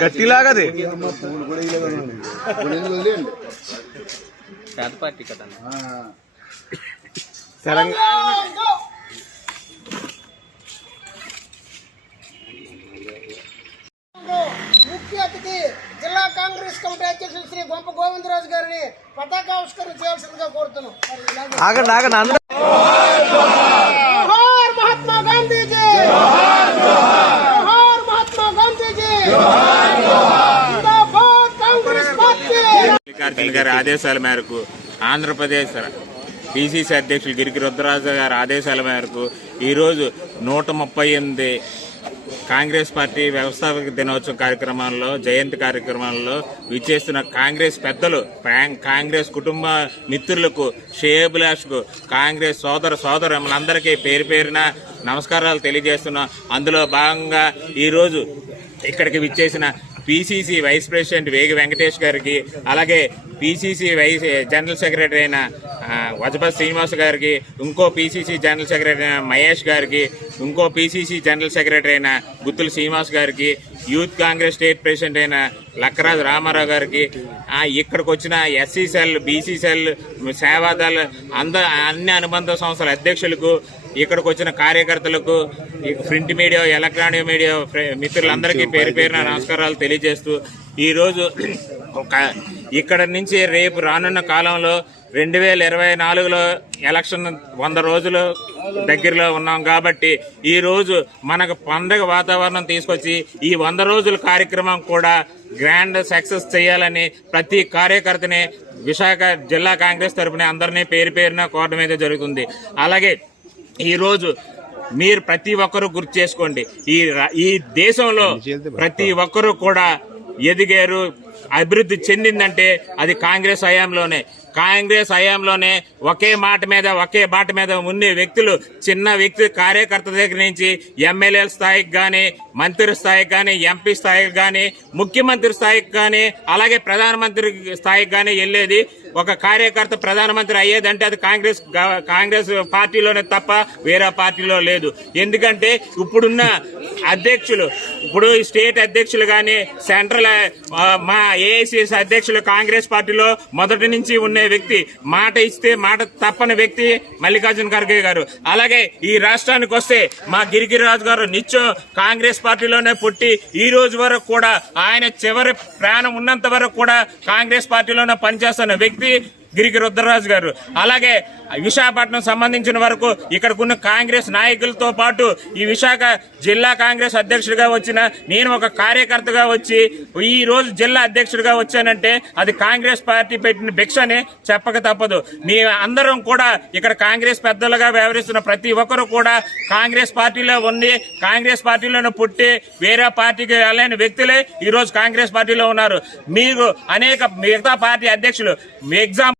గట్టిలాగది పెద్ద పార్టీ కదా తెలంగాణ ముఖ్య అతిథి జిల్లా కాంగ్రెస్ కమిటీ అధ్యక్షులు శ్రీ గొప్ప గోవిందరాజు గారిని పతాకావిష్కరణ చేయాల్సిందిగా కోరుతున్నాం. ఆగండి ఆగండి మల్లికార్జున గారి ఆదేశాల మేరకు ఆంధ్రప్రదేశ్ పిసిసి అధ్యక్షులు గిరికి రుద్రరాజు గారి ఆదేశాల మేరకు ఈరోజు నూట ముప్పై ఎనిమిది కాంగ్రెస్ పార్టీ వ్యవస్థాపక దినోత్సవ కార్యక్రమాల్లో జయంతి కార్యక్రమాల్లో విచ్చేస్తున్న కాంగ్రెస్ పెద్దలు కాంగ్రెస్ కుటుంబ మిత్రులకు శ్రేయభిలాష్కు కాంగ్రెస్ సోదర సోదరులందరికీ పేరు పేరున నమస్కారాలు తెలియజేస్తున్నాం. అందులో భాగంగా ఈరోజు ఇక్కడికి విచ్చేసిన పిసిసి వైస్ ప్రెసిడెంట్ వేగి వెంకటేష్ గారికి అలాగే పిసిసి వైస్ జనరల్ సెక్రటరీ అయిన వజపతి శ్రీనివాస్ గారికి ఇంకో పిసిసి జనరల్ సెక్రటరీ అయిన మహేష్ గారికి ఇంకో పిసిసి జనరల్ సెక్రటరీ అయిన గుత్తుల శ్రీనివాస్ గారికి యూత్ కాంగ్రెస్ స్టేట్ ప్రెసిడెంట్ అయిన లక్కరాజు రామారావు గారికి ఇక్కడికి వచ్చిన ఎస్సీ సెల్ బీసీ సెల్ సేవాదళ అంద అన్ని అనుబంధ సంస్థల అధ్యక్షులకు ఇక్కడికి వచ్చిన కార్యకర్తలకు ఈ ప్రింట్ మీడియా ఎలక్ట్రానిక్ మీడియా మిత్రులందరికీ పేరు పేరున నమస్కారాలు తెలియజేస్తూ ఈరోజు ఒక ఇక్కడ నుంచి రేపు రానున్న కాలంలో రెండు వేల ఇరవై నాలుగులో ఎలక్షన్ వంద రోజులు దగ్గరలో ఉన్నాం కాబట్టి ఈ రోజు మనకు పండగ వాతావరణం తీసుకొచ్చి ఈ వంద రోజుల కార్యక్రమం కూడా గ్రాండ్ సక్సెస్ చేయాలని ప్రతి కార్యకర్తని విశాఖ జిల్లా కాంగ్రెస్ తరపున అందరినీ పేరు పేరున కోరడం అయితే జరుగుతుంది. అలాగే ఈరోజు మీరు ప్రతి ఒక్కరూ గుర్తు చేసుకోండి. ఈ ఈ దేశంలో ప్రతి ఒక్కరూ కూడా ఎదిగారు అభివృద్ధి చెందిందంటే అది కాంగ్రెస్ హయాంలోనే. కాంగ్రెస్ హయాంలోనే ఒకే మాట మీద ఒకే బాట మీద ఉండే వ్యక్తులు చిన్న వ్యక్తి కార్యకర్త దగ్గర నుంచి ఎమ్మెల్యేల స్థాయికి కానీ మంత్రి స్థాయికి కానీ ఎంపీ స్థాయికి కానీ ముఖ్యమంత్రి స్థాయికి కానీ అలాగే ప్రధానమంత్రి స్థాయికి కానీ వెళ్ళేది ఒక కార్యకర్త ప్రధానమంత్రి అయ్యేదంటే అది కాంగ్రెస్ కాంగ్రెస్ పార్టీలోనే తప్ప వేరే పార్టీలో లేదు. ఎందుకంటే ఇప్పుడున్న అధ్యక్షులు ఇప్పుడు ఈ స్టేట్ అధ్యక్షులు కానీ సెంట్రల్ మా ఏఐసిఎస్ అధ్యక్షులు కాంగ్రెస్ పార్టీలో మొదటి నుంచి ఉన్న ఉండే వ్యక్తి మాట ఇస్తే మాట తప్పని వ్యక్తి మల్లికార్జున ఖర్గే గారు. అలాగే ఈ రాష్ట్రానికి వస్తే మా గిరిగిరిరాజు గారు నిత్యం కాంగ్రెస్ పార్టీలోనే పుట్టి ఈ రోజు వరకు కూడా ఆయన చివరి ప్రాణం ఉన్నంత వరకు కూడా కాంగ్రెస్ పార్టీలోనే పనిచేస్తున్న వ్యక్తి. గిరికి రుద్రరాజు గారు. అలాగే విశాఖపట్నం సంబంధించిన వరకు ఇక్కడికున్న కాంగ్రెస్ నాయకులతో పాటు ఈ విశాఖ జిల్లా కాంగ్రెస్ అధ్యక్షుడిగా వచ్చిన నేను ఒక కార్యకర్తగా వచ్చి ఈ రోజు జిల్లా అధ్యక్షుడిగా వచ్చానంటే అది కాంగ్రెస్ పార్టీ పెట్టిన భిక్ష అని చెప్పక తప్పదు. మీ అందరం కూడా ఇక్కడ కాంగ్రెస్ పెద్దలుగా వ్యవహరిస్తున్న ప్రతి ఒక్కరు కూడా కాంగ్రెస్ పార్టీలో ఉండి కాంగ్రెస్ పార్టీలోనే పుట్టి వేరే పార్టీకి వెళ్ళని వ్యక్తులే ఈరోజు కాంగ్రెస్ పార్టీలో ఉన్నారు. మీరు అనేక మిగతా పార్టీ అధ్యక్షులు ఎగ్జామ్